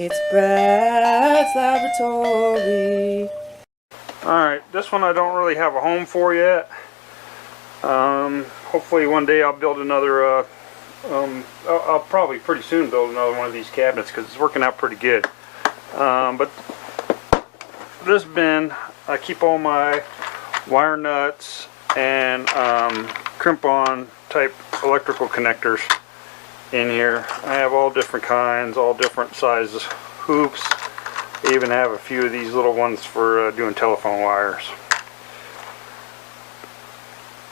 It's Brad's Laboratory. Alright, this one I don't really have a home for yet. Hopefully one day I'll build another, I'll probably pretty soon build another one of these cabinets because it's working out pretty good. But this bin, I keep all my wire nuts and crimp-on type electrical connectors in here. I have all different kinds, all different sizes hoops. I even have a few of these little ones for doing telephone wires.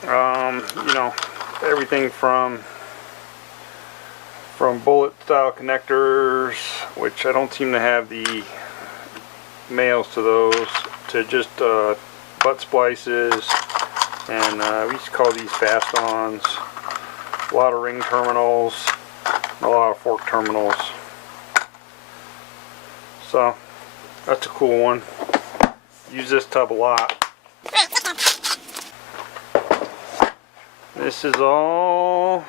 You know, everything from bullet style connectors, which I don't seem to have the males to those, to just butt splices, and we used to call these fast-ons. A lot of ring terminals, a lot of fork terminals. So that's a cool one. Use this tub a lot. This is all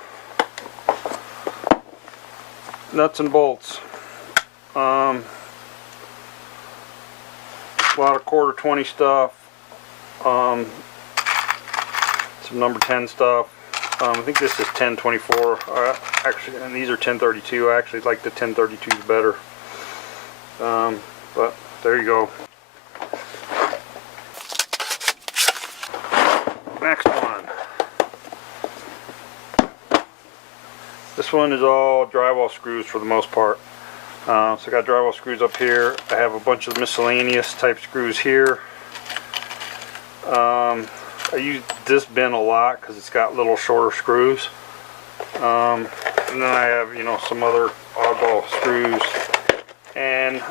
nuts and bolts. A lot of quarter 20 stuff. Some number 10 stuff. I think this is 1024. Actually, and these are 1032. I actually like the 1032s better. But there you go. Next one. This one is all drywall screws for the most part. So I got drywall screws up here. I have a bunch of miscellaneous type screws here. I use this bin a lot because it's got little shorter screws. And then I have, you know, some other oddball screws and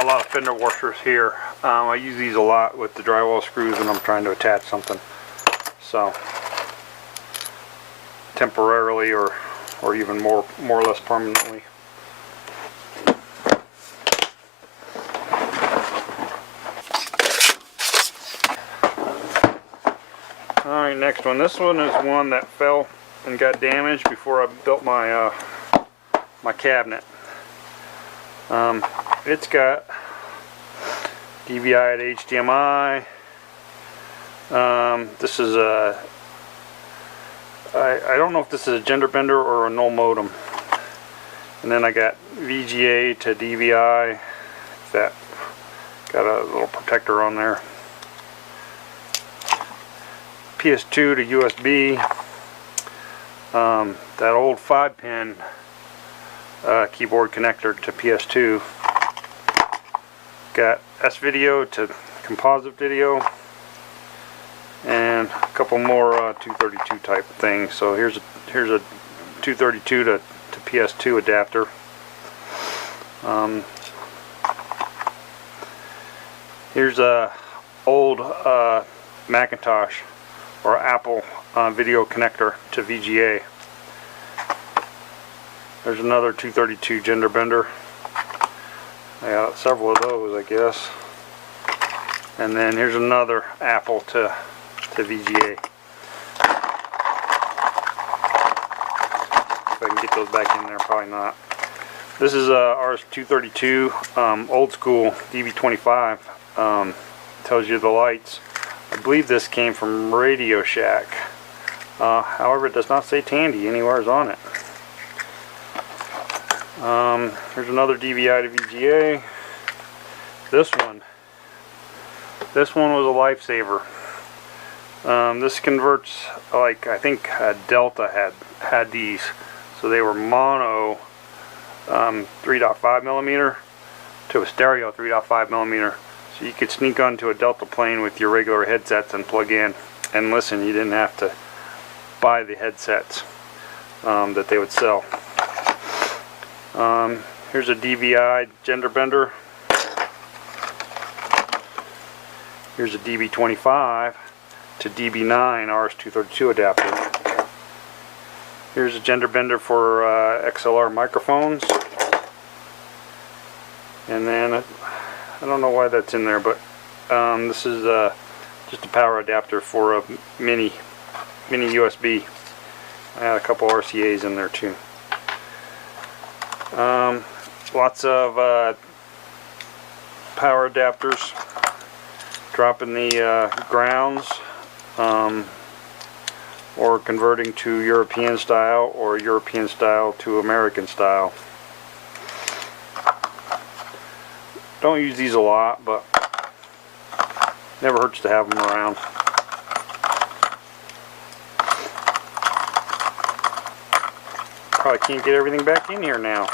a lot of fender washers here. I use these a lot with the drywall screws when I'm trying to attach something. So temporarily or even more or less permanently. Alright, next one. This one is one that fell and got damaged before I built my my cabinet. It's got DVI to HDMI. This is a I don't know if this is a gender bender or a null modem. And then I got VGA to DVI. That got a little protector on there. PS2 to USB. That old 5-pin keyboard connector to PS2. Got S-video to composite video. And a couple more 232 type things. So here's a 232 to PS2 adapter. Here's a old Macintosh or Apple video connector to VGA. There's another 232 gender bender. I got several of those, I guess. And then here's another Apple to VGA. If I can get those back in there, probably not. This is RS-232, old school DB25. Tells you the lights. I believe this came from Radio Shack. However, it does not say Tandy anywhere on it. Here's another DVI to VGA. This one was a lifesaver. This converts, like, I think Delta had these, so they were mono 3.5 millimeter to a stereo 3.5 millimeter. So you could sneak onto a Delta plane with your regular headsets and plug in and listen. You didn't have to buy the headsets that they would sell. Here's a DVI gender bender. Here's a DB25 to DB9 RS-232 adapter. Here's a gender bender for XLR microphones. And then I don't know why that's in there, but this is just a power adapter for a mini USB. I had a couple RCA's in there too. Lots of power adapters. Dropping the grounds, or converting to European style, or European style to American style. Don't use these a lot, but never hurts to have them around. Probably can't get everything back in here now.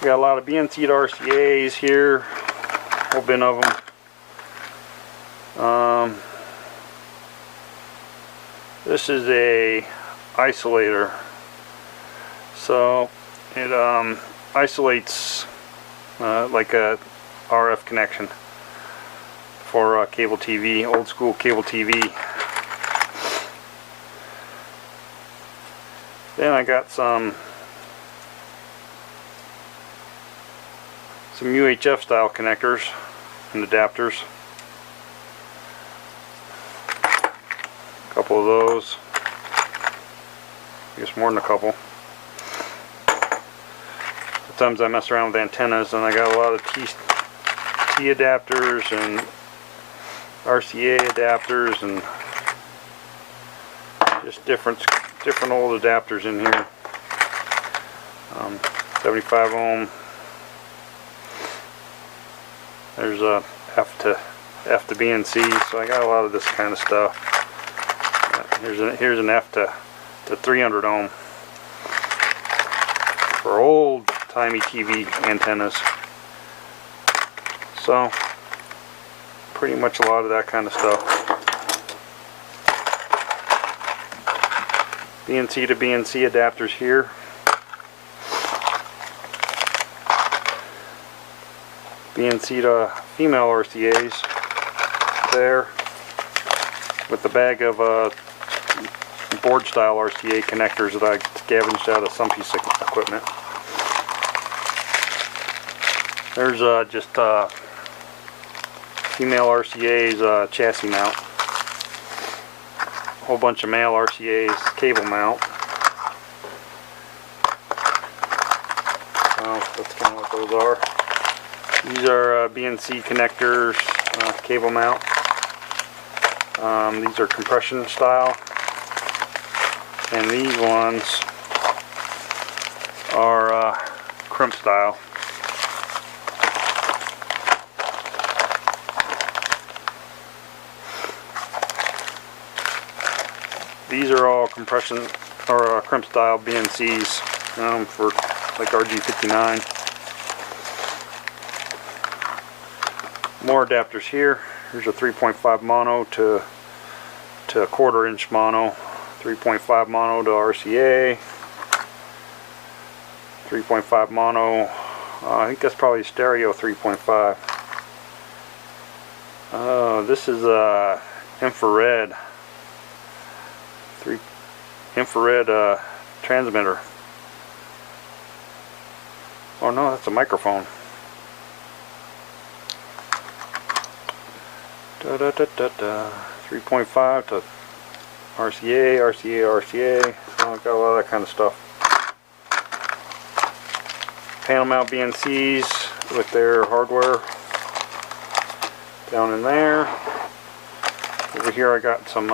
We got a lot of BNC RCAs here, a whole bin of them. This is a isolator, so it isolates like a RF connection for cable TV, old school cable TV. Then I got some UHF style connectors and adapters. A couple of those. I guess more than a couple. Sometimes I mess around with antennas, and I got a lot of T adapters and RCA adapters and just different old adapters in here. 75 ohm. There's a F to BNC, so I got a lot of this kind of stuff. Here's an F to 300 ohm for old timey TV antennas. So pretty much a lot of that kind of stuff. BNC to BNC adapters here. BNC to female RCAs there, with the bag of board style RCA connectors that I scavenged out of some piece of equipment. There's just female RCA's chassis mount. A whole bunch of male RCA's cable mount. That's kind of what those are. These are BNC connectors, cable mount. These are compression style. And these ones are crimp style. These are all compression or crimp style BNCs for like RG59. More adapters here. Here's a 3.5 mono to a 1/4 inch mono. 3.5 mono to RCA. 3.5 mono. I think that's probably stereo 3.5. This is infrared. Infrared transmitter. Oh no, that's a microphone. 3.5 to RCA, RCA. Oh, got a lot of that kind of stuff. Panel mount BNCs with their hardware down in there. Over here I got some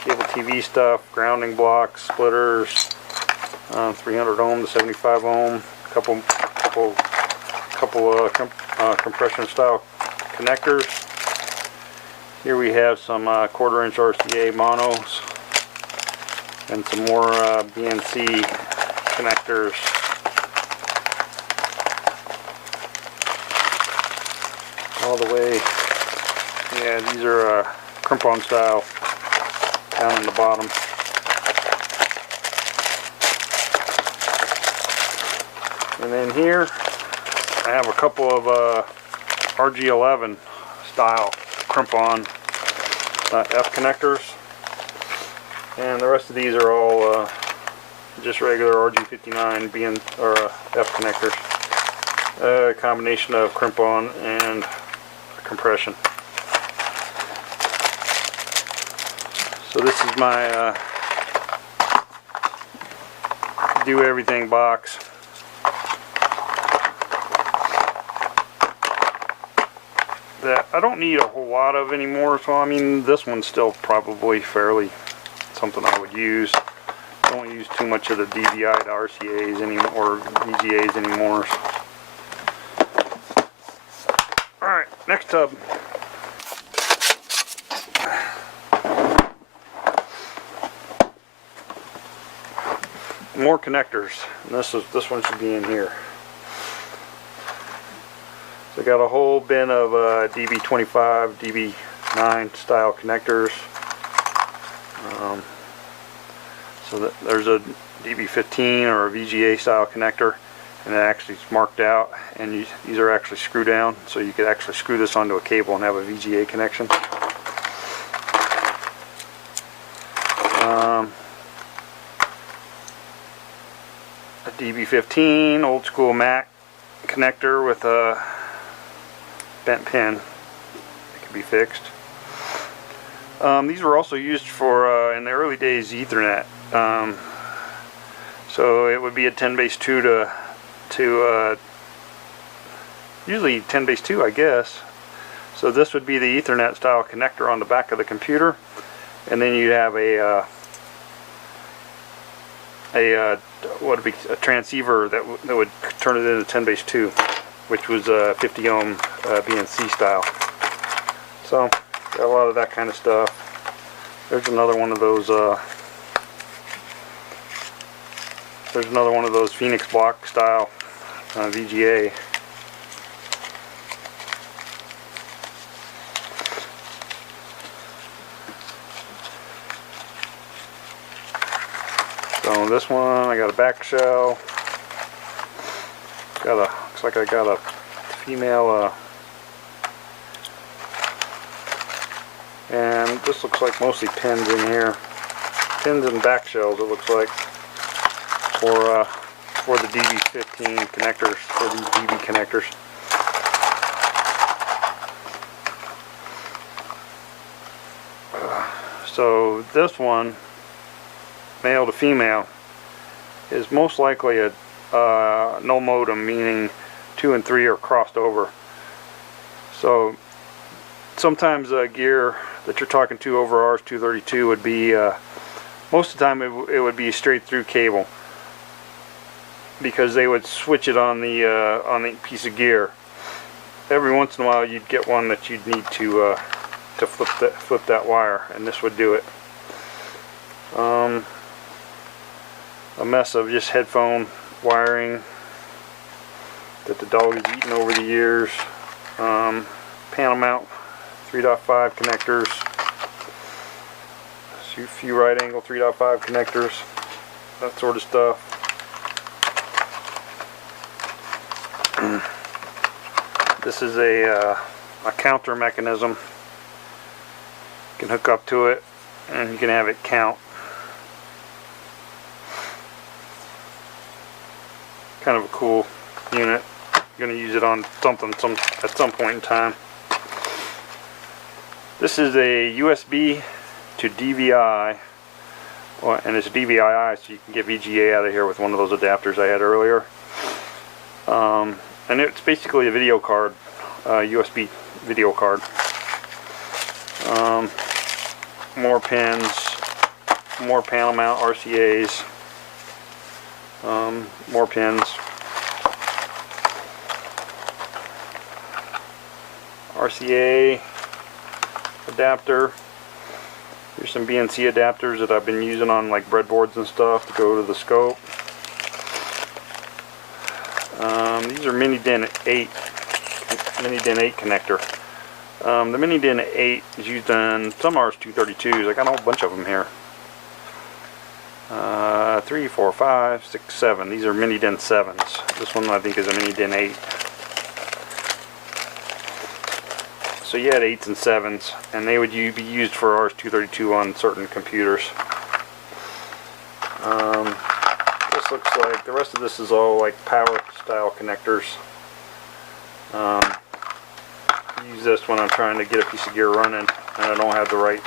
cable TV stuff, grounding blocks, splitters, 300 ohm to 75 ohm, couple compression style connectors. Here we have some 1/4 inch RCA monos and some more BNC connectors. All the way, yeah, these are crimp-on style down in the bottom. And then here I have a couple of RG11 style crimp-on F connectors. And the rest of these are all just regular RG59 F connectors. A combination of crimp-on and compression. So this is my do everything box. That I don't need a whole lot of anymore, so I mean this one's still probably fairly something I would use. Don't use too much of the DVI to RCAs anymore, or VGAs anymore. Alright, next tub. More connectors, and this one should be in here. So I got a whole bin of DB25, DB9 style connectors. So there's a DB15 or a VGA style connector, and it actually is marked out, and these are actually screw down, so you could actually screw this onto a cable and have a VGA connection. A DB15 old school Mac connector with a bent pin. It can be fixed. These were also used for in the early days Ethernet. So it would be a 10 base 2 to usually 10 base 2, I guess. So this would be the Ethernet style connector on the back of the computer, and then you'd have a what would be a transceiver that would turn it into 10 base 2, which was 50 ohm BNC style. So got a lot of that kind of stuff. There's another one of those. There's another one of those Phoenix block style VGA. So this one, I got a back shell. Looks like I got a female. And this looks like mostly pins in here. Pins and back shells, it looks like, for the DB15 connectors, for these DB connectors. So this one, male to female, is most likely a no modem, meaning 2 and 3 are crossed over. So sometimes gear that you're talking to over RS-232 would be, most of the time it would be straight through cable, because they would switch it on the piece of gear. Every once in a while you'd get one that you'd need to flip that wire, and this would do it. A mess of just headphone wiring that the dog has eaten over the years. Panel mount 3.5 connectors, a few right angle 3.5 connectors, that sort of stuff. This is a counter mechanism. You can hook up to it and you can have it count. Kind of a cool unit. I'm going to use it on something at some point in time. This is a USB to DVI, and it's DVI, so you can get VGA out of here with one of those adapters I had earlier. And it's basically a video card, USB video card. More pins, more panel mount RCAs, more pins. RCA adapter. Here's some BNC adapters that I've been using on like breadboards and stuff to go to the scope. These are Mini-DIN 8 connector. The Mini-DIN 8 is used on some RS-232s. I got a whole bunch of them here. 3, 4, 5, 6, 7. These are Mini-DIN 7s. This one I think is a Mini-DIN 8. So you had 8s and 7s, and they would be used for RS-232 on certain computers. this looks like. The rest of this is all like power style connectors. Use this when I'm trying to get a piece of gear running and I don't have the right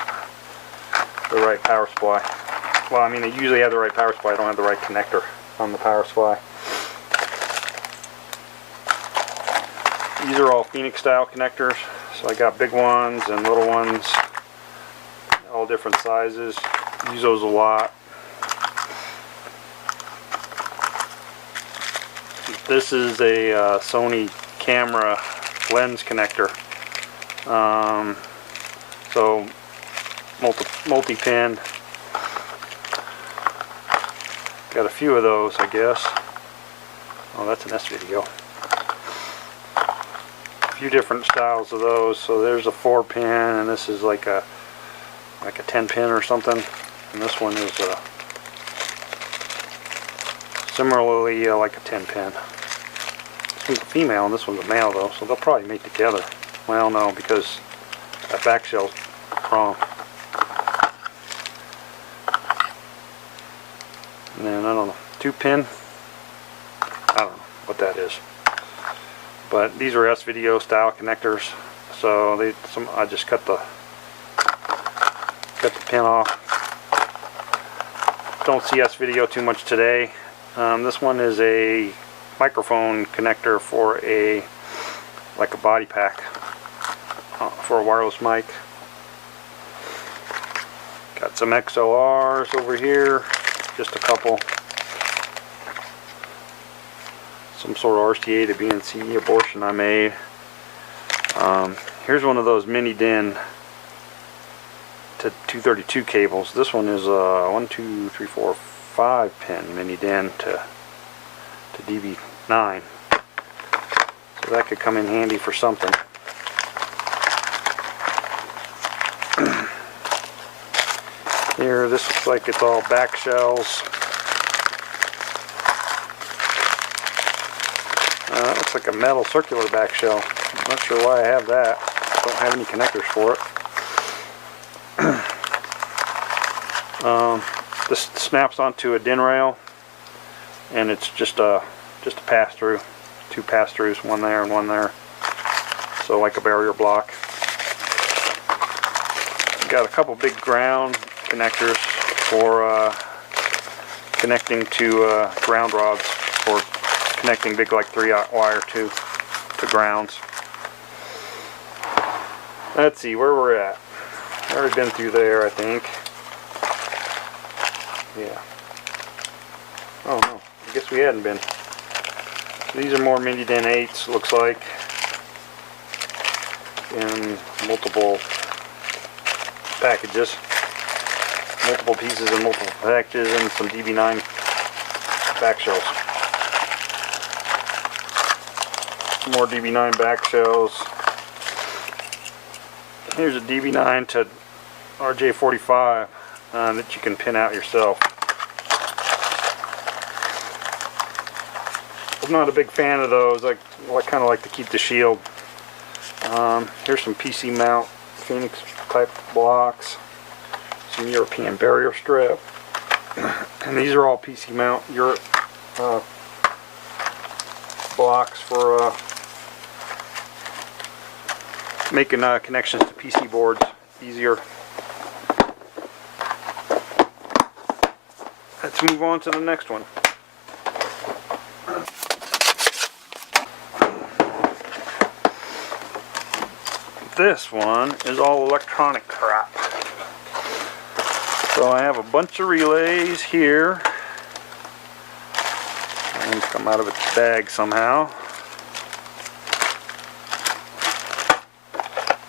power supply. Well, I mean, I usually have the right power supply. I don't have the right connector on the power supply. These are all Phoenix style connectors. So I got big ones and little ones, all different sizes. Use those a lot. This is a Sony camera lens connector. So multi-pin. Got a few of those, I guess. Oh, that's an S video. A few different styles of those. So there's a 4-pin, and this is like a 10-pin or something. And this one is similarly like a 10-pin. This one's a female and this one's a male though, so they'll probably mate together. Well, no, because that back shell's wrong. And then, I don't know, 2-pin? I don't know what that is. But these are S-video style connectors, so I just cut the pin off. Don't see S-video too much today. This one is a microphone connector for like a body pack for a wireless mic. Got some XLRs over here, just a couple. Some sort of RCA to BNC abortion I made. Here's one of those mini DIN to 232 cables. This one is 1, 2, 3, 4, 5-pin mini DIN to DB9. So that could come in handy for something. Here, this looks like it's all back shells. That looks like a metal circular back shell. I'm not sure why I have that. Don't have any connectors for it. This snaps onto a DIN rail, and it's just a pass-through. 2 pass-throughs, one there and one there. So like a barrier block. Got a couple big ground connectors for connecting to ground rods, or connecting big like 3/0 wire to grounds. Let's see where we're at. I've already been through there, I think. Yeah. Oh no, I guess we hadn't been. These are more mini DIN 8s, looks like, in multiple packages, multiple pieces and multiple packages, and some DB9 back shells. More DB9 back shells. Here's a DB9 to RJ45 that you can pin out yourself. I'm not a big fan of those. I kind of like to keep the shield. Here's some PC mount Phoenix type blocks, some European barrier strip, and these are all PC mount Europe blocks for making connections to PC boards easier. Let's move on to the next one. This one is all electronic crap. So I have a bunch of relays here. And come out of its bag somehow.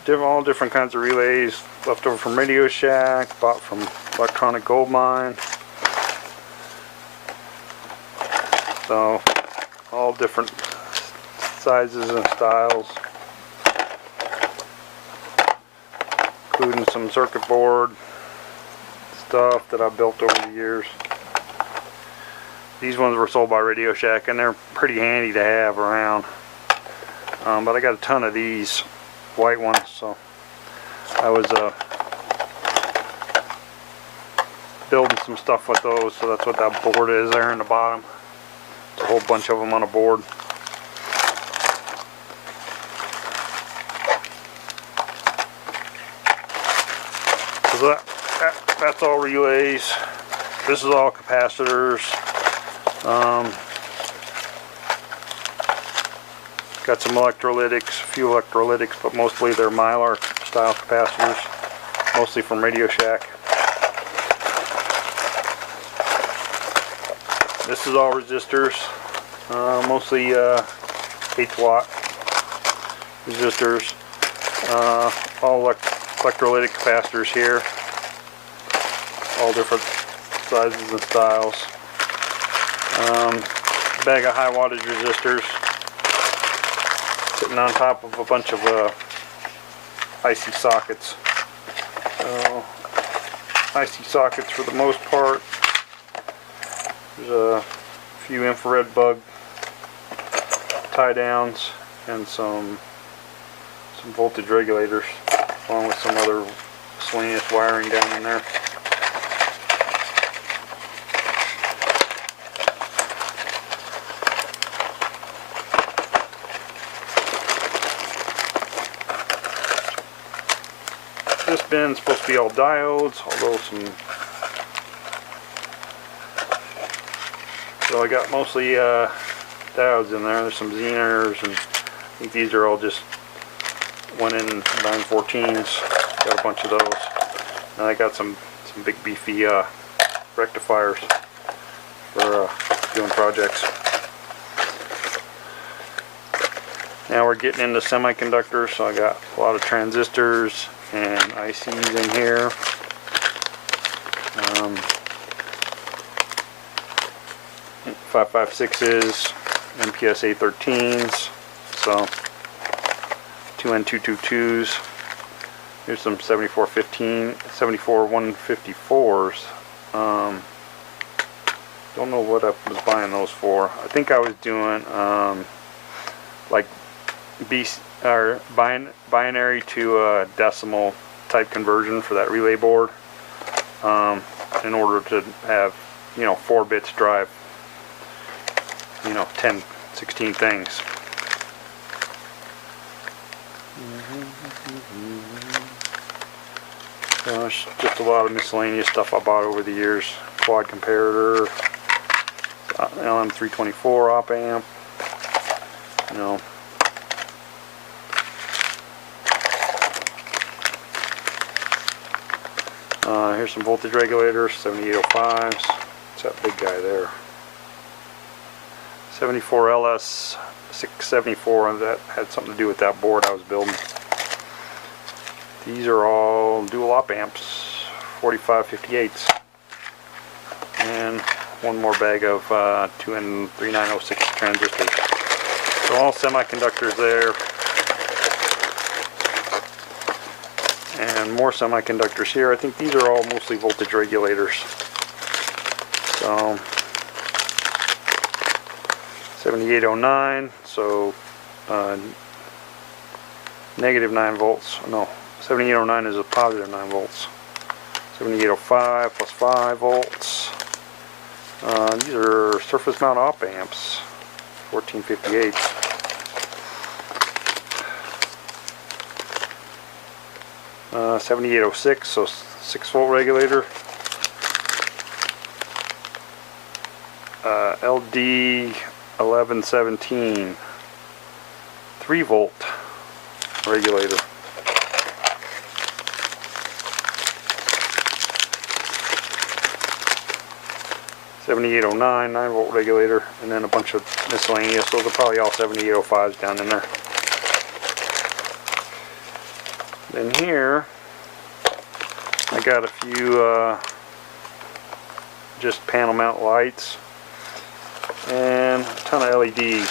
All different kinds of relays, left over from Radio Shack, bought from Electronic Gold Mine. So all different sizes and styles, including some circuit board stuff that I've built over the years. These ones were sold by Radio Shack, and they're pretty handy to have around. But I got a ton of these white ones, so I was building some stuff with those, so that's what that board is there in the bottom. It's a whole bunch of them on a board. So that's all relays. This is all capacitors. Got some electrolytics, a few electrolytics, but mostly they're Mylar style capacitors, mostly from Radio Shack. This is all resistors, mostly 8-watt resistors, all electrolytic capacitors here, all different sizes and styles. Bag of high wattage resistors sitting on top of a bunch of IC sockets. IC sockets for the most part. There's a few infrared bug tie downs and some voltage regulators, along with some other miscellaneous wiring down in there. This bin's supposed to be all diodes, although so I got mostly diodes in there. There's some Zeners, and I think these are all just 1N 914s. Got a bunch of those. And I got some big beefy rectifiers for doing projects. Now we're getting into semiconductors, so I got a lot of transistors and ICs in here. 556s, MPS A13s, so 2N222s. Here's some 74154s. Don't know what I was buying those for. I think I was doing like binary to decimal type conversion for that relay board, in order to have, 4 bits drive 10, 16 things. It's just a lot of miscellaneous stuff I bought over the years. Quad comparator, LM324 op amp, here's some voltage regulators, 7805s. It's that big guy there. 74LS 674, and that had something to do with that board I was building. These are all dual op amps, 4558s, and one more bag of 2N3906 transistors. So all semiconductors there, and more semiconductors here. I think these are all mostly voltage regulators. So 7809, so negative 9 volts. No, 7809 is a positive 9 volts. 7805 plus 5 volts. These are surface mount op amps, 1458. 7806, so 6 volt regulator. LD 1117, 3 volt regulator. (7809) 9 volt regulator, and then a bunch of miscellaneous. Those are probably all 7805s down in there. Then here I got a few just panel mount lights and a ton of LEDs.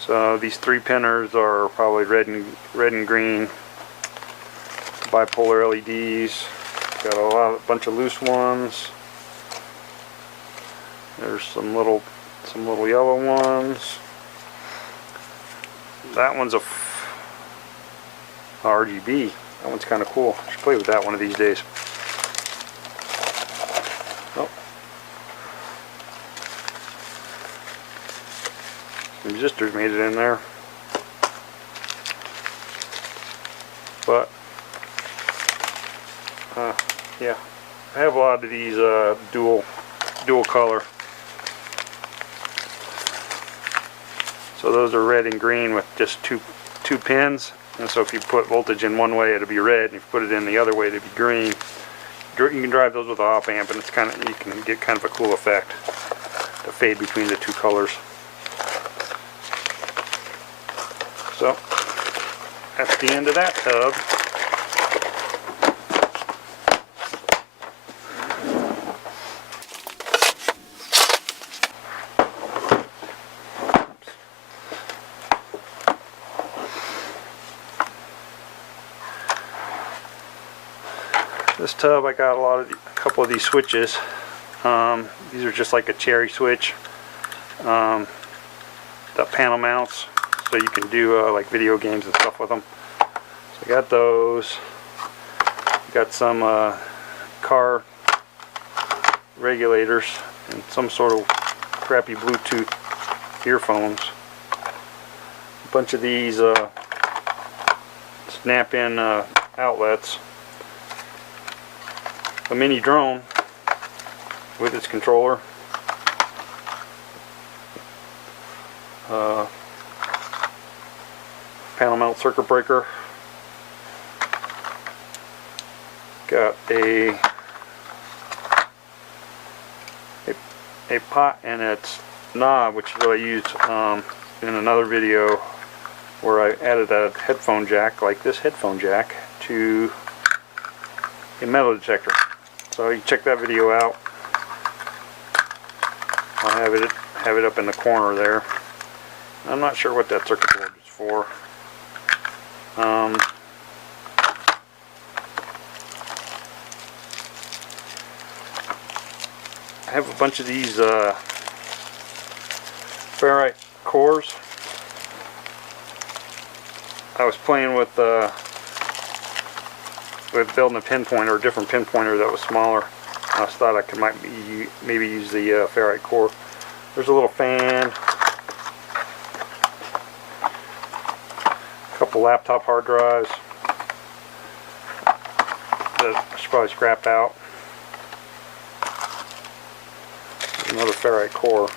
So these 3-pinners are probably red and green bipolar LEDs. Got a bunch of loose ones. There's some little yellow ones. That one's a RGB That one's kind of cool. Should play with that one of these days. Oh. Some resistors made it in there. But, yeah. I have a lot of these dual color. So those are red and green with just two pins. And so if you put voltage in one way, it'll be red, and if you put it in the other way, it'll be green. You can drive those with an op amp, and it's you can get kind of a cool effect, the fade between the two colors. So that's the end of that tub. This tub, I got a couple of these switches. These are just like a cherry switch. The panel mounts, so you can do like video games and stuff with them. So I got those. Got some car regulators and some sort of crappy Bluetooth earphones. A bunch of these snap-in outlets. A mini drone with its controller, panel mount circuit breaker, got a pot and its knob, which is what I used in another video where I added a headphone jack, like this headphone jack, to a metal detector. So you can check that video out. I'll have it up in the corner there. I'm not sure what that circuit board is for. I have a bunch of these ferrite cores. I was playing with building a pinpointer, a different pinpointer that was smaller. I just thought I could maybe use the ferrite core. There's a little fan, a couple laptop hard drives that I should probably scrap out. Another ferrite core.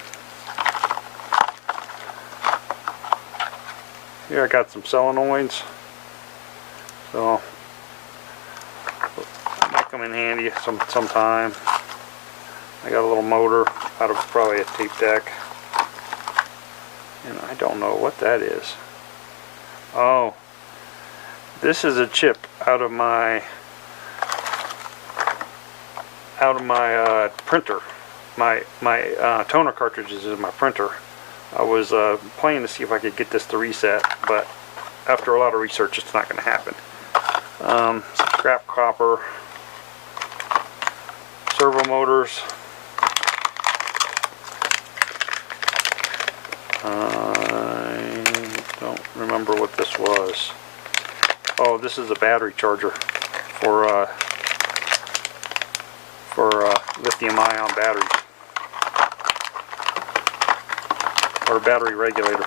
Here I got some solenoids, so might come in handy sometime. I got a little motor out of probably a tape deck, and I don't know what that is. Oh, this is a chip out of my printer. My toner cartridges in my printer. I was playing to see if I could get this to reset, but after a lot of research, it's not going to happen. Some scrap copper, servo motors. I don't remember what this was. Oh, this is a battery charger for lithium-ion batteries, or a battery regulator.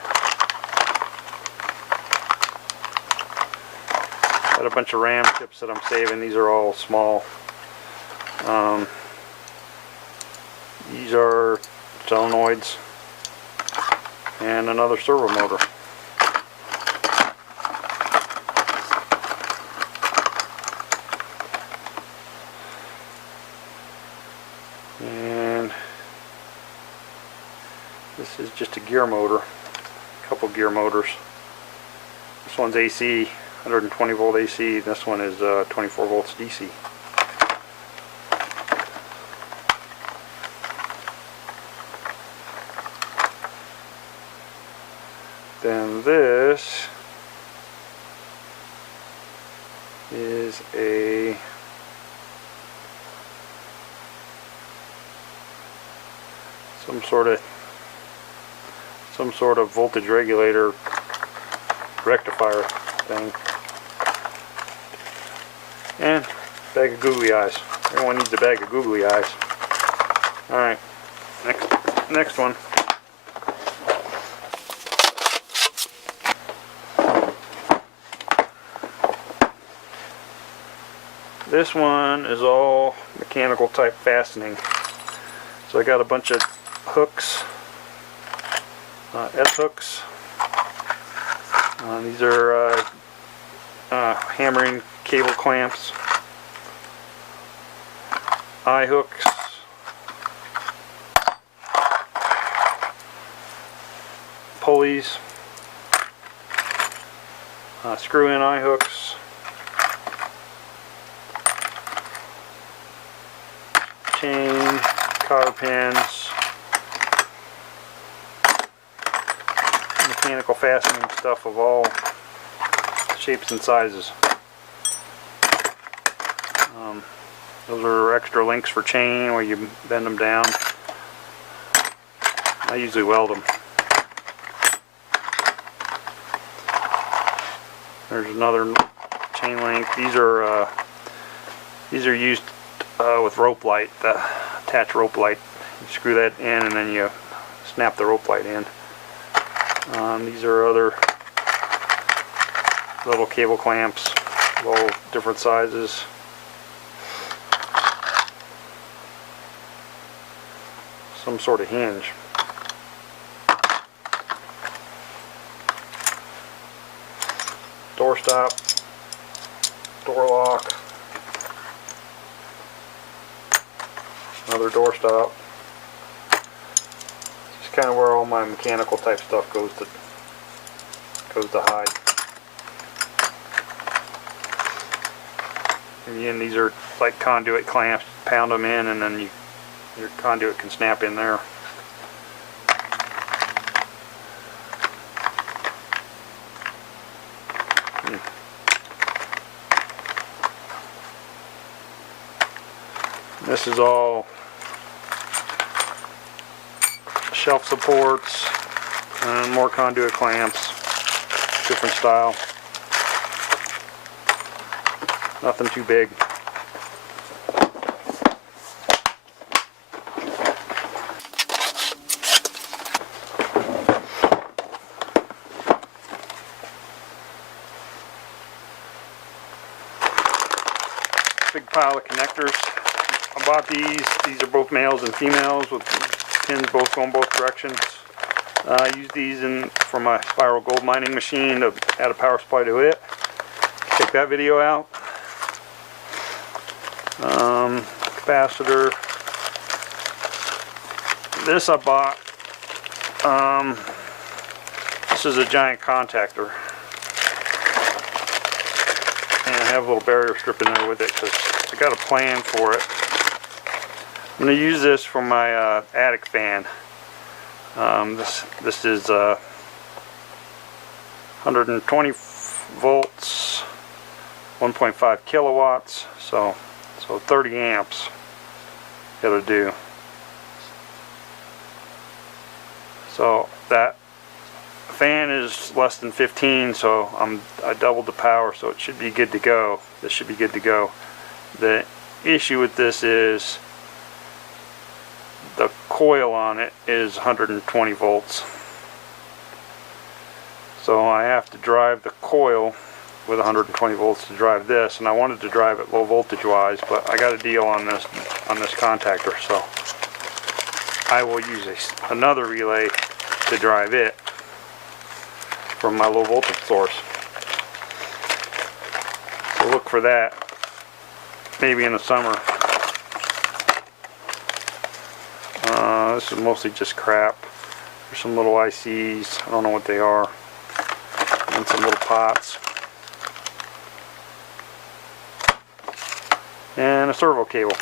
Got a bunch of RAM chips that I'm saving. These are all small. These are solenoids and another servo motor. And this is just a gear motor, a couple gear motors. This one's AC, 120 volt AC. This one is 24 volts DC. Then this is some sort of voltage regulator rectifier thing. And bag of googly eyes. Everyone needs a bag of googly eyes. Alright, next one. This one is all mechanical type fastening. So I got a bunch of hooks, S-hooks. These are hammering cable clamps, I-hooks, pulleys, screw-in I-hooks, chain, cotter pins, mechanical fastening stuff of all shapes and sizes. Those are extra links for chain where you bend them down. I usually weld them. There's another chain link. These are used with rope light, the attached rope light. You screw that in and then you snap the rope light in. These are other little cable clamps of all different sizes. Some sort of hinge. Door stop, door lock, another door stop. Just kind of where all my mechanical type stuff goes to hide. And again, these are like conduit clamps. Pound them in, and then your conduit can snap in there. This is all shelf supports and more conduit clamps, different style. Nothing too big. Big pile of connectors. I bought these. These are both males and females with pins both going both directions. I use these for my spiral gold mining machine to add a power supply to it. Check that video out. Capacitor. This I bought. This is a giant contactor. And I have a little barrier strip in there with it because I got a plan for it. I'm going to use this for my attic fan. This is 120 volts, 1.5 kilowatts, so 30 amps. It'll do. So that fan is less than 15, so I doubled the power, so it should be good to go. This should be good to go. The issue with this is the coil on it is 120 volts. So I have to drive the coil with 120 volts to drive this, and I wanted to drive it low voltage wise, but I got a deal on this contactor, so I will use another relay to drive it from my low voltage source. So look for that maybe in the summer. This is mostly just crap. There's some little ICs, I don't know what they are, and some little pots, and a servo cable.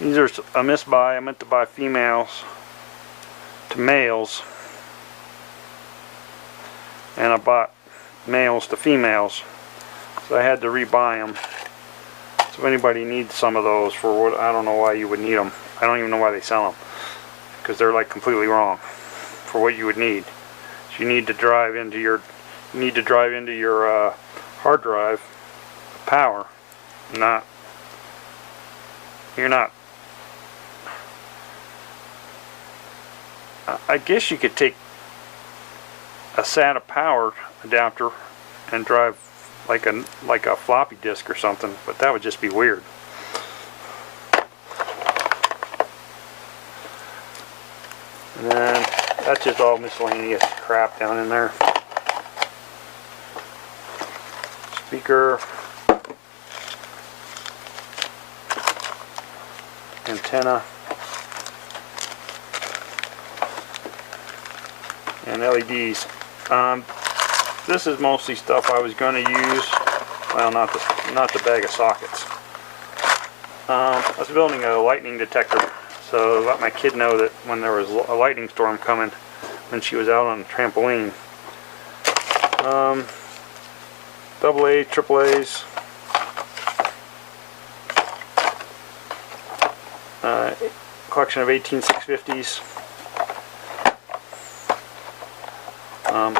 These are a misbuy. I meant to buy females to males, and I bought males to females, so I had to rebuy them. So if anybody needs some of those for what, I don't know why you would need them. I don't even know why they sell them. because they're like completely wrong for what you would need. So you need to drive into your hard drive power. I guess you could take a SATA power adapter and drive like a floppy disk or something, but that would just be weird. And then that's just all miscellaneous crap down in there. Speaker, antenna, and LEDs. This is mostly stuff I was going to use. Well, not the bag of sockets. I was building a lightning detector, so to let my kid know that when there was a lightning storm coming, when she was out on a trampoline. AA, AAA's. Collection of 18650s.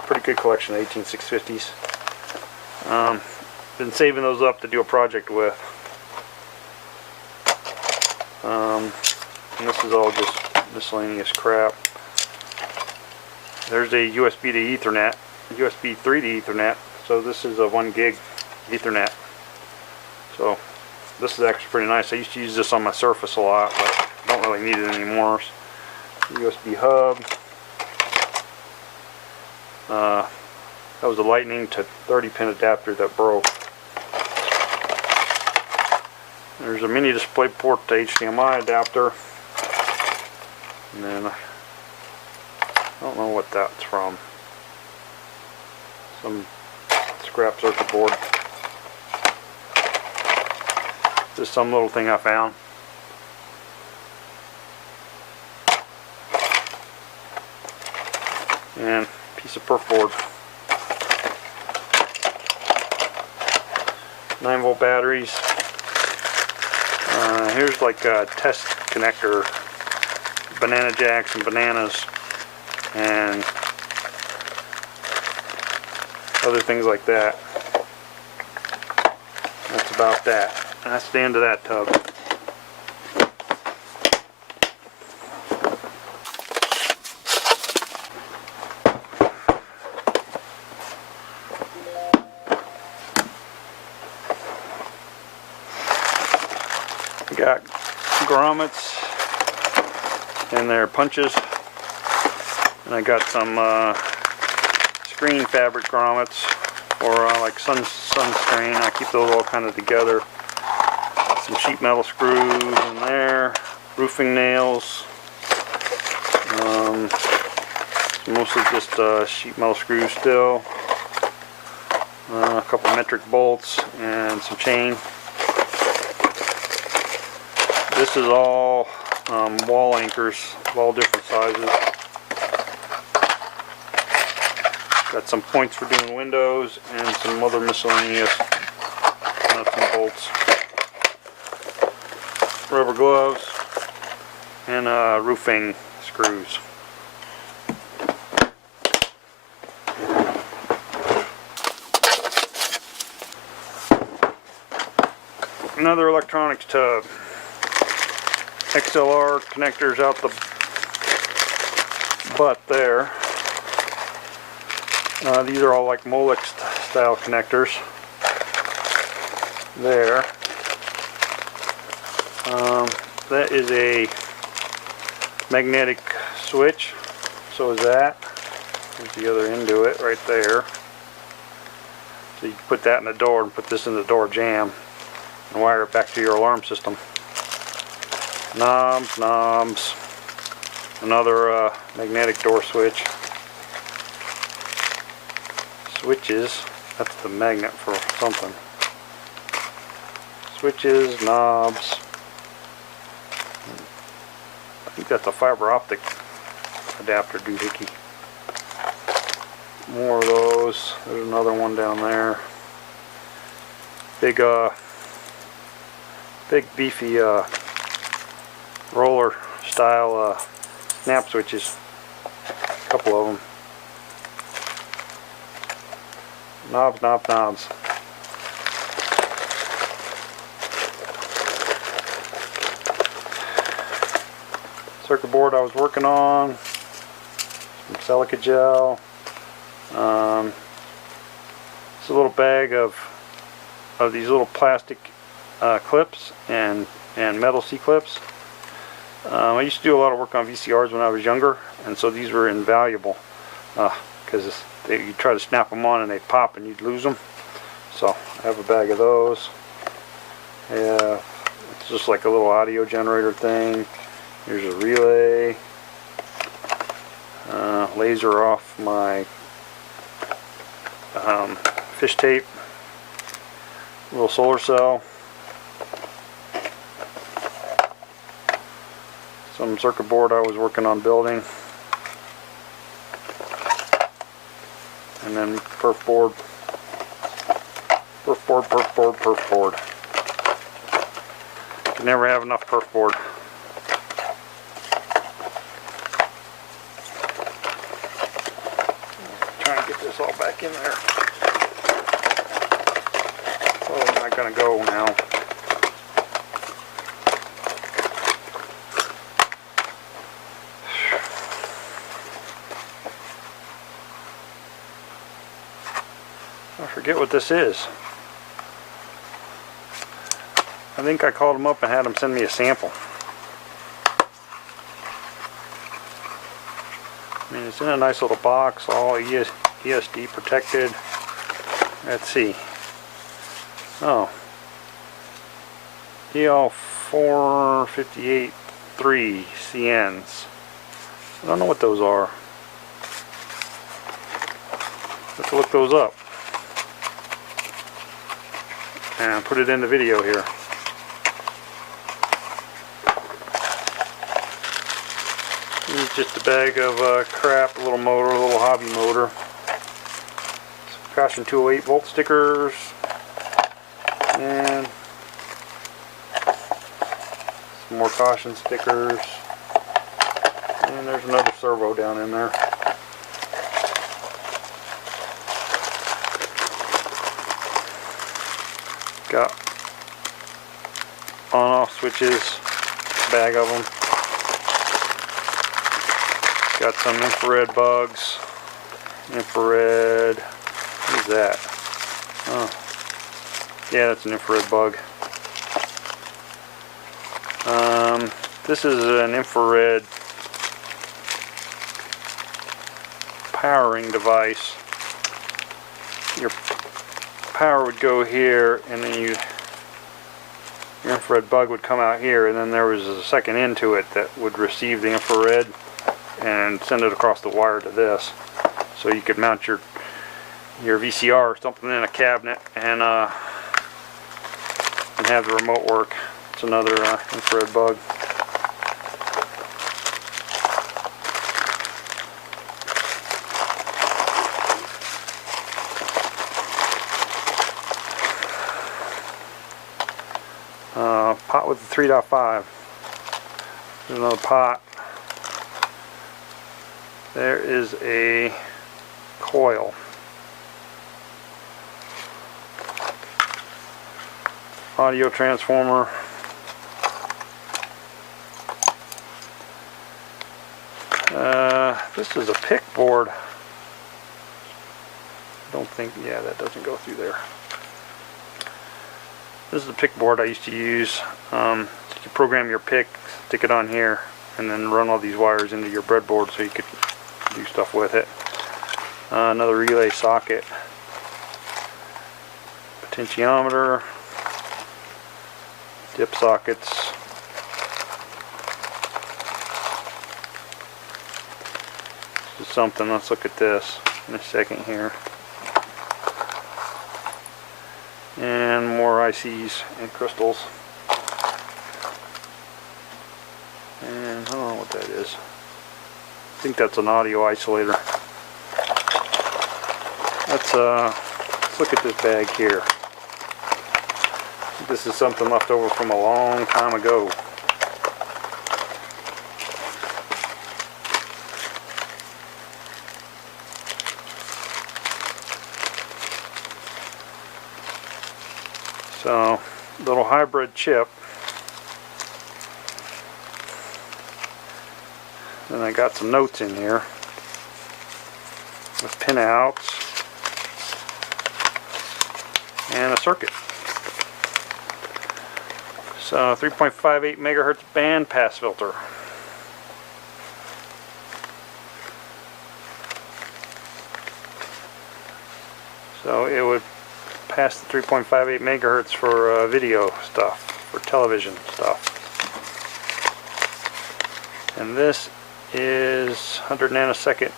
Pretty good collection of 18650s. Been saving those up to do a project with. And this is all just miscellaneous crap. There's a USB to Ethernet, USB 3 to Ethernet. So this is a 1 gig Ethernet. So this is actually pretty nice. I used to use this on my Surface a lot, but don't really need it anymore. USB hub. That was a lightning to 30 pin adapter that broke. There's a mini display port to HDMI adapter. And then I don't know what that's from. Some scrap circuit board. Just some little thing I found. And a piece of perf board. 9-volt batteries. Here's like a test connector, banana jacks and bananas, and other things like that. That's about that. That's the end of that tub. We got grommets and their punches, and I got some screen fabric grommets, or like sunscreen. I keep those all kind of together. Some sheet metal screws in there, roofing nails, mostly just sheet metal screws still, a couple metric bolts, and some chain. This is all wall anchors of all different sizes. Got some points for doing windows and some other miscellaneous nuts and bolts. Rubber gloves and roofing screws. Another electronics tub. XLR connectors out the butt there. These are all like Molex style connectors. There. That is a magnetic switch. So is that. There's the other end to it right there. So you can put that in the door and put this in the door jamb and wire it back to your alarm system. Knobs. Another magnetic door switch. Switches. That's the magnet for something. Switches, knobs. I think that's a fiber optic adapter doohickey. More of those. There's another one down there. Big beefy roller style snap switches. A couple of them. Knobs, knobs, knobs. Circuit board I was working on. Some silica gel. It's a little bag of these little plastic clips and metal C-clips. I used to do a lot of work on VCRs when I was younger, and so these were invaluable because you try to snap them on and they'd pop and you'd lose them. So I have a bag of those. Yeah, it's just like a little audio generator thing. Here's a relay. Laser off my fish tape. Little solar cell. Some circuit board I was working on building. And then perf board. Perf board, perf board, perf board. You can never have enough perf board. Try and get this all back in there. Oh, I'm not gonna go now. I forget what this is. I think I called them up and had them send me a sample. I mean, it's in a nice little box, all ESD protected. Let's see. Oh. EL458-3 CNs. I don't know what those are. Let's look those up. And put it in the video here. It's just a bag of crap, a little motor, a little hobby motor. Some caution 208 volt stickers. And some more caution stickers. And there's another servo down in there. Got on-off switches, bag of them. Got some infrared bugs. Infrared, what is that? Oh, yeah, that's an infrared bug. This is an infrared powering device. Your power would go here, and then your infrared bug would come out here, and then there was a second end to it that would receive the infrared and send it across the wire to this, so you could mount your VCR or something in a cabinet and have the remote work. It's another infrared bug. Pot with the 3.5. There's another pot. There is a coil. Audio transformer. This is a PIC board. I don't think, yeah, that doesn't go through there. This is the PIC board I used to use. You could program your PIC, stick it on here, and then run all these wires into your breadboard so you could do stuff with it. Another relay socket. Potentiometer. Dip sockets. This is something, let's look at this in a second here. And more ICs and crystals. And I don't know what that is. I think that's an audio isolator. Let's look at this bag here. This is something left over from a long time ago. So, little hybrid chip. Then I got some notes in here with pinouts and a circuit. So 3.58 megahertz band pass filter. So it would pass the 3.58 megahertz for video stuff, for television stuff. And this is 100 nanosecond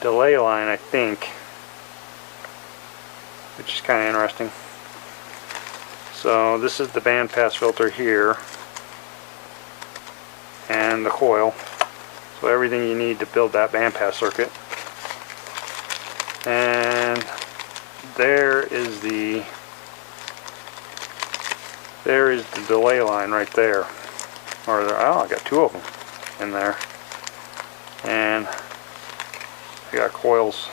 delay line, I think, which is kind of interesting. So this is the band pass filter here, and the coil. So everything you need to build that band pass circuit. And there is the delay line right there. Or there, oh, I got two of them in there. And I got coils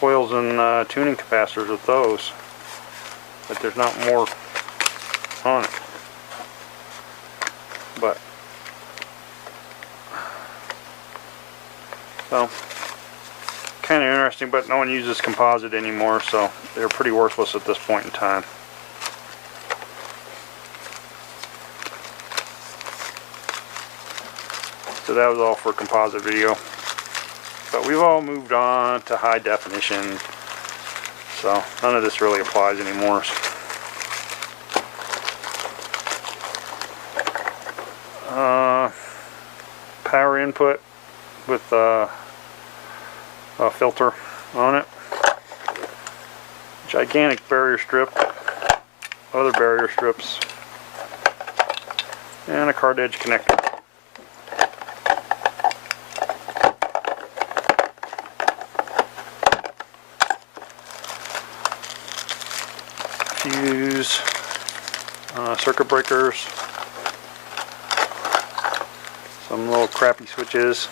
and tuning capacitors with those. But there's not more on it. But so kind of interesting, but no one uses composite anymore, so they're pretty worthless at this point in time. So that was all for composite video. But we've all moved on to high definition, so none of this really applies anymore. Power input with a filter on it. Gigantic barrier strip, other barrier strips, and a card edge connector. Fuse, circuit breakers, some little crappy switches,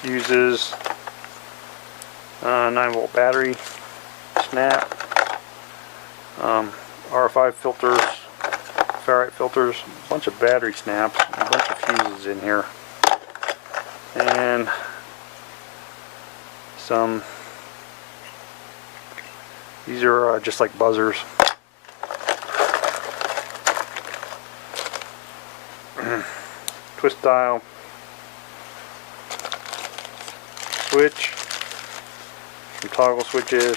fuses, 9-volt battery, snap, RFI filters, ferrite filters, a bunch of battery snaps, a bunch of fuses in here, and some, these are just like buzzers. Twist dial, switch, some toggle switches,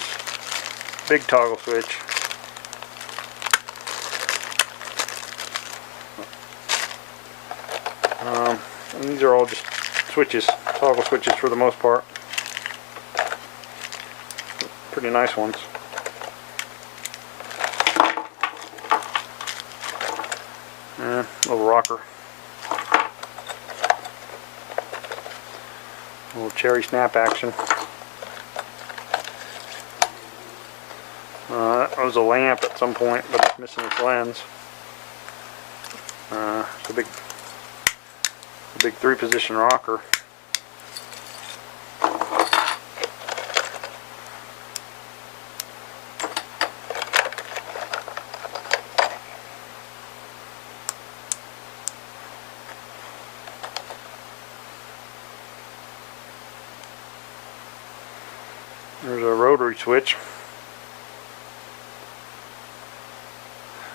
big toggle switch, and these are all just switches, toggle switches for the most part. Pretty nice ones. And a little rocker. A little cherry snap action. That was a lamp at some point, but it's missing its lens. It's a big 3-position rocker. There's a rotary switch.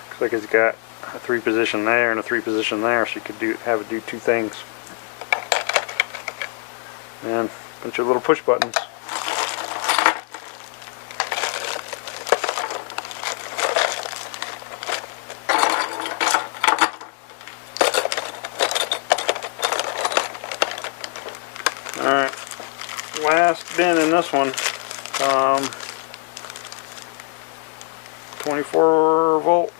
Looks like it's got a 3-position there and a 3-position there, so you could have it do two things. And a bunch of little push buttons. Alright, last bin in this one. 24-volt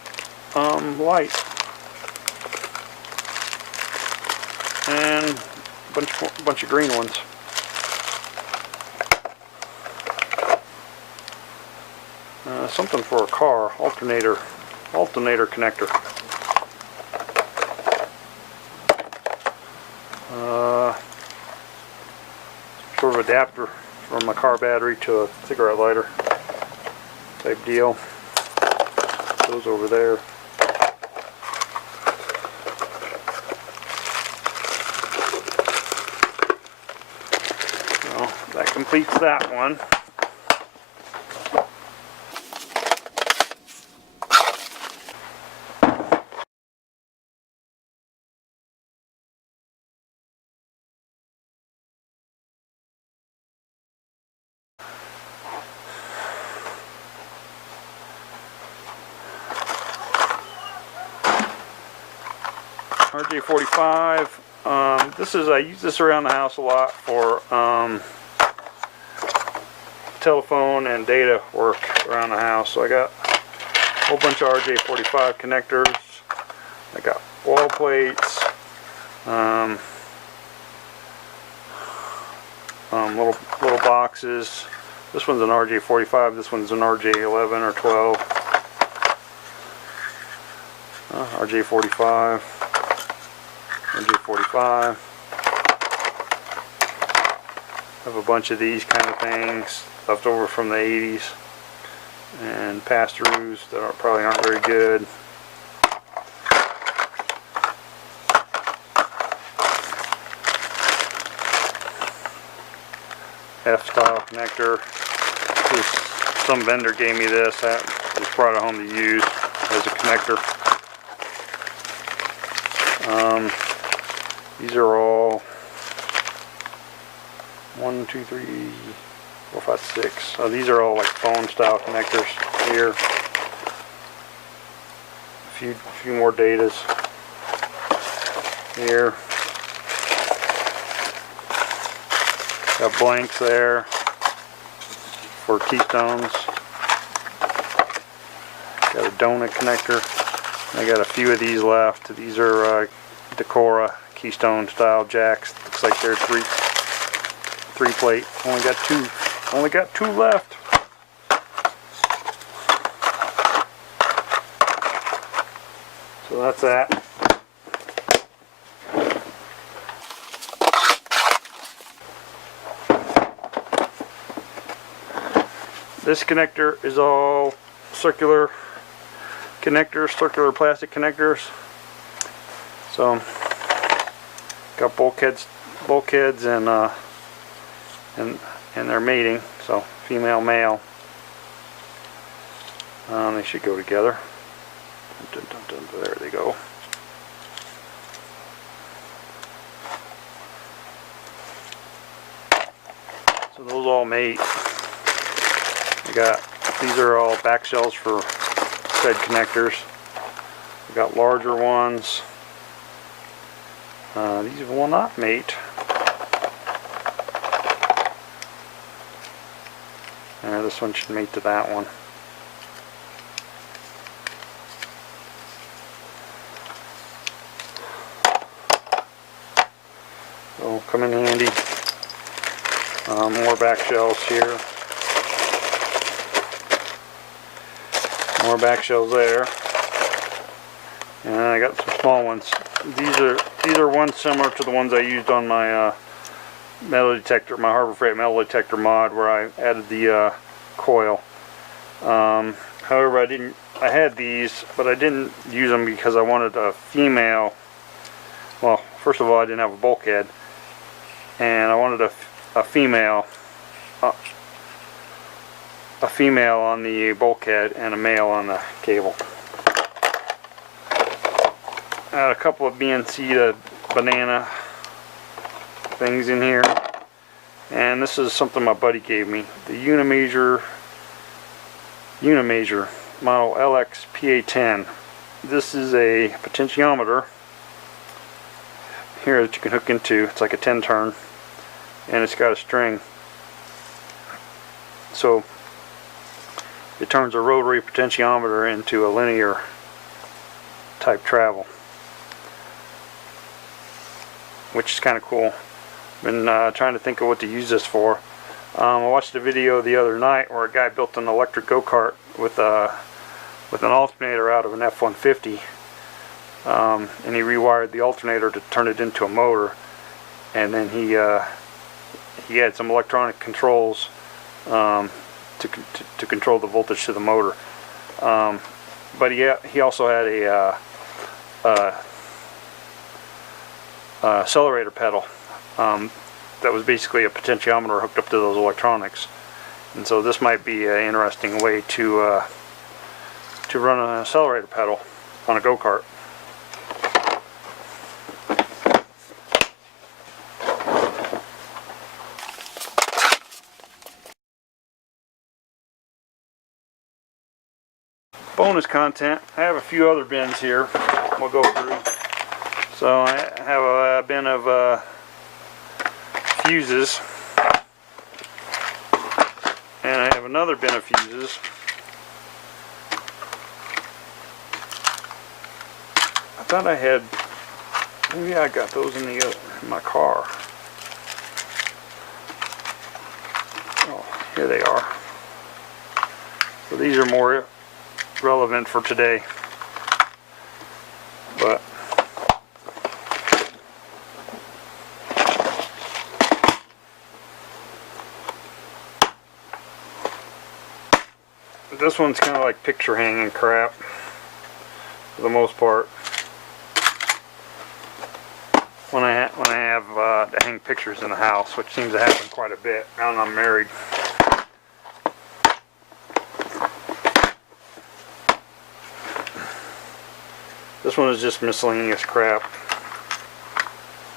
light, and a bunch of green ones. Something for a car, alternator connector. Sort of adapter from a car battery to a cigarette lighter. type deal. Those over there. Well, that completes that one. RJ45. I use this around the house a lot for telephone and data work around the house. So I got a whole bunch of RJ45 connectors. I got wall plates, little boxes. This one's an RJ45. This one's an RJ11 or 12. RJ45. RJ45. Have a bunch of these kind of things left over from the 80s, and pass-throughs that probably aren't very good. F-style connector. Some vendor gave me this. I just brought it home to use as a connector. These are all 1, 2, 3, 4, 5, 6. So these are all like phone style connectors here. A few more datas here. Got blanks there for keystones. Got a donut connector. I got a few of these left. These are Decora keystone style jacks. Looks like they're three plate. Only got two left. So that's that. This connector is all circular connectors, circular plastic connectors. So got bulkheads and they're mating. So female, male. They should go together. There they go. So those all mate. These are all back shells for said connectors. We got larger ones. These will not mate. This one should mate to that one. So come in handy. More back shells here. More back shells there. And I got some small ones. These are ones similar to the ones I used on my metal detector, my Harbor Freight metal detector mod, where I added the coil. However, I had these, but I didn't use them because I wanted a female. Well, first of all, I didn't have a bulkhead, and I wanted a female on the bulkhead and a male on the cable. I had a couple of BNC banana things in here, and this is something my buddy gave me. The Unimeasure model LXPA10. This is a potentiometer here that you can hook into. It's like a 10 turn, and it's got a string. So it turns a rotary potentiometer into a linear type travel, which is kind of cool. Been trying to think of what to use this for. I watched a video the other night where a guy built an electric go-kart with an alternator out of an F-150, and he rewired the alternator to turn it into a motor, and then he had some electronic controls to to control the voltage to the motor. But he also had a accelerator pedal that was basically a potentiometer hooked up to those electronics. And so this might be an interesting way to run an accelerator pedal on a go-kart. Bonus content, I have a few other bins here we'll go through. So I have a bin of fuses, and I have another bin of fuses. I thought I had, maybe I got those in my car. Oh, here they are. So these are more relevant for today, but this one's kind of like picture hanging crap for the most part. When I have to hang pictures in the house, which seems to happen quite a bit now that I'm married. This one is just miscellaneous crap.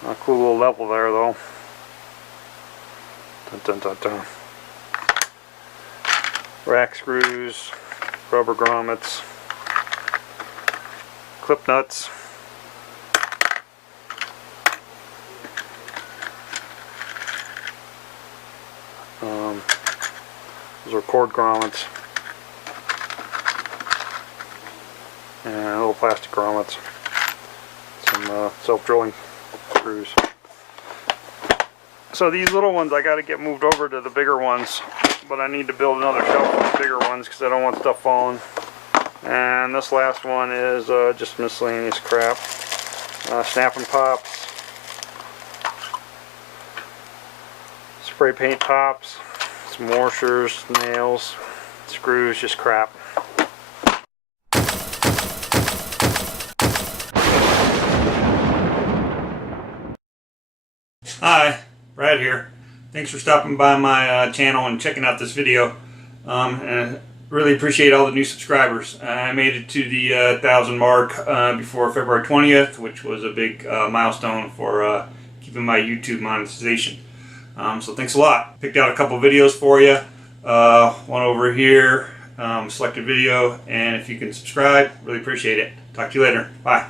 A cool little level there though. Dun, dun, dun, dun. Rack screws, rubber grommets, clip nuts, those are cord grommets, and little plastic grommets, some self-drilling screws. So these little ones I got to get moved over to the bigger ones, but I need to build another shelf for the bigger ones because I don't want stuff falling. And this last one is just miscellaneous crap. Snapping pops, spray paint pops, some washers, nails, screws, just crap. Hi, Brad here. Thanks for stopping by my channel and checking out this video. And really appreciate all the new subscribers. I made it to the 1,000 mark before February 20th, which was a big milestone for keeping my YouTube monetization. So thanks a lot. Picked out a couple videos for you. One over here, selected video, and if you can subscribe, really appreciate it. Talk to you later. Bye.